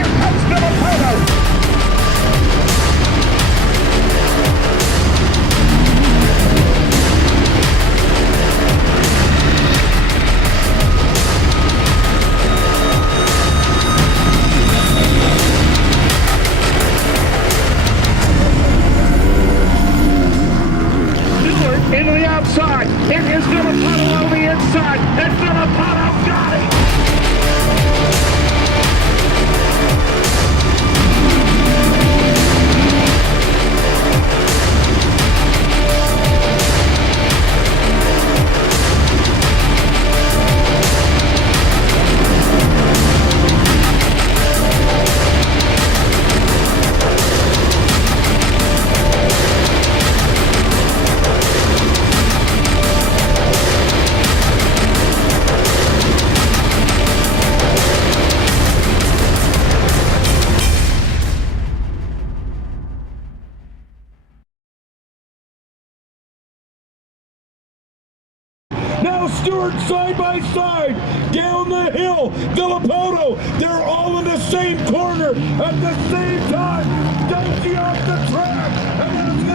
Here comes Villopoto. Into the outside. It is Villopoto on the inside. And Villopoto got it. Now Stewart side by side, down the hill, Villopoto, they're all in the same corner at the same time. Donkey off the track, and